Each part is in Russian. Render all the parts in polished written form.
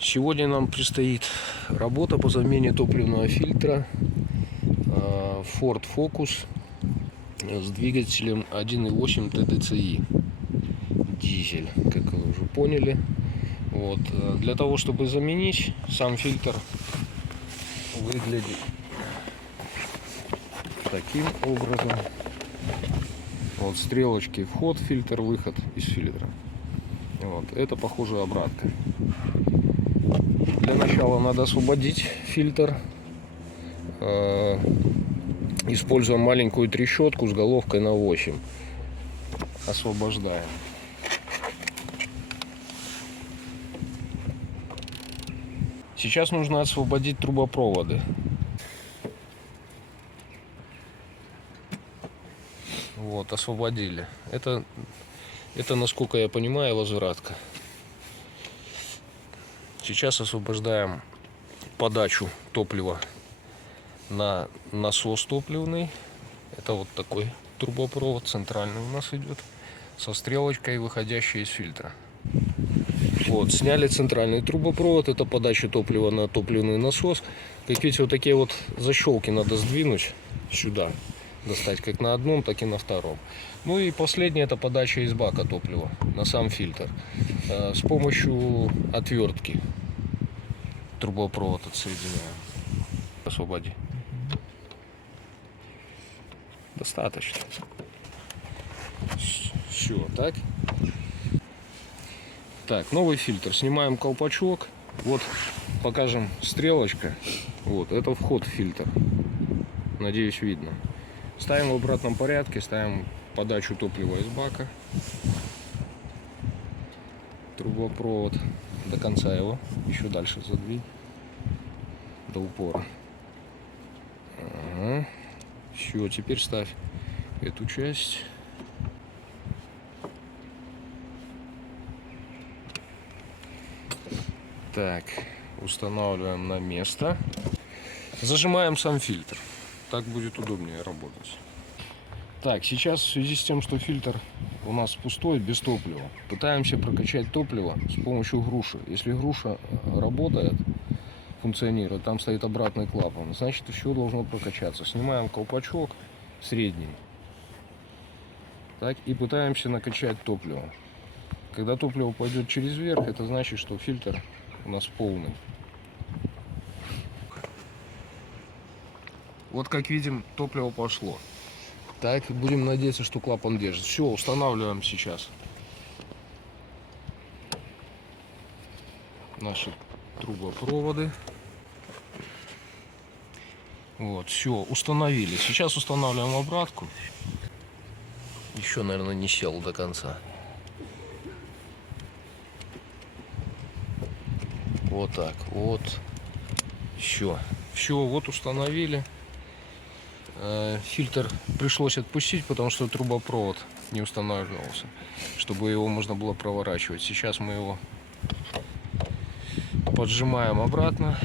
Сегодня нам предстоит работа по замене топливного фильтра Ford Focus с двигателем 1.8 TDCi дизель, как вы уже поняли. Вот. Для того, чтобы заменить, сам фильтр выглядит таким образом. Вот стрелочки: вход в фильтр, выход из фильтра. Вот. Это, похоже, обратка. Для начала надо освободить фильтр. Используем маленькую трещотку с головкой на 8. Освобождаем. Сейчас нужно освободить трубопроводы. Вот, освободили. Это, насколько я понимаю, возвратка. Сейчас освобождаем подачу топлива на насос топливный. Это вот такой трубопровод, центральный у нас идет, со стрелочкой, выходящей из фильтра. Вот, сняли центральный трубопровод, это подача топлива на топливный насос. Как видите, вот такие вот защелки надо сдвинуть сюда, достать как на одном, так и на втором. Ну и последнее — это подача из бака топлива на сам фильтр. С помощью отвертки трубопровод отсоединяем. Освободи. Достаточно. Все, так. Так, новый фильтр. Снимаем колпачок. Вот, покажем, стрелочка. Вот, это вход в фильтр. Надеюсь, видно. Ставим в обратном порядке. Ставим подачу топлива из бака. Трубопровод до конца его. Еще дальше задвинь. До упора. Ага. Все, теперь ставь эту часть. Так, устанавливаем на место. Зажимаем сам фильтр. Так будет удобнее работать. Так, сейчас в связи с тем, что фильтр у нас пустой, без топлива, пытаемся прокачать топливо с помощью груши. Если груша работает, функционирует, там стоит обратный клапан, значит, еще должно прокачаться. Снимаем колпачок средний. Так, и пытаемся накачать топливо. Когда топливо пойдет через верх, это значит, что фильтр у нас полный. Вот, как видим, топливо пошло. Так, будем надеяться, что клапан держит. Все, устанавливаем сейчас наши трубопроводы. Вот, все, установили. Сейчас устанавливаем обратку. Еще, наверное, не сел до конца. Вот так, вот. Все, вот установили. Фильтр пришлось отпустить, потому что трубопровод не устанавливался, чтобы его можно было проворачивать. Сейчас мы его поджимаем обратно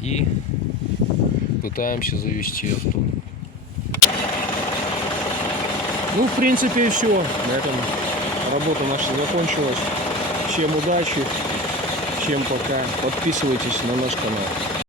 и пытаемся завести авто. Ну, в принципе, и все. На этом работа наша закончилась. Всем удачи, всем пока. Подписывайтесь на наш канал.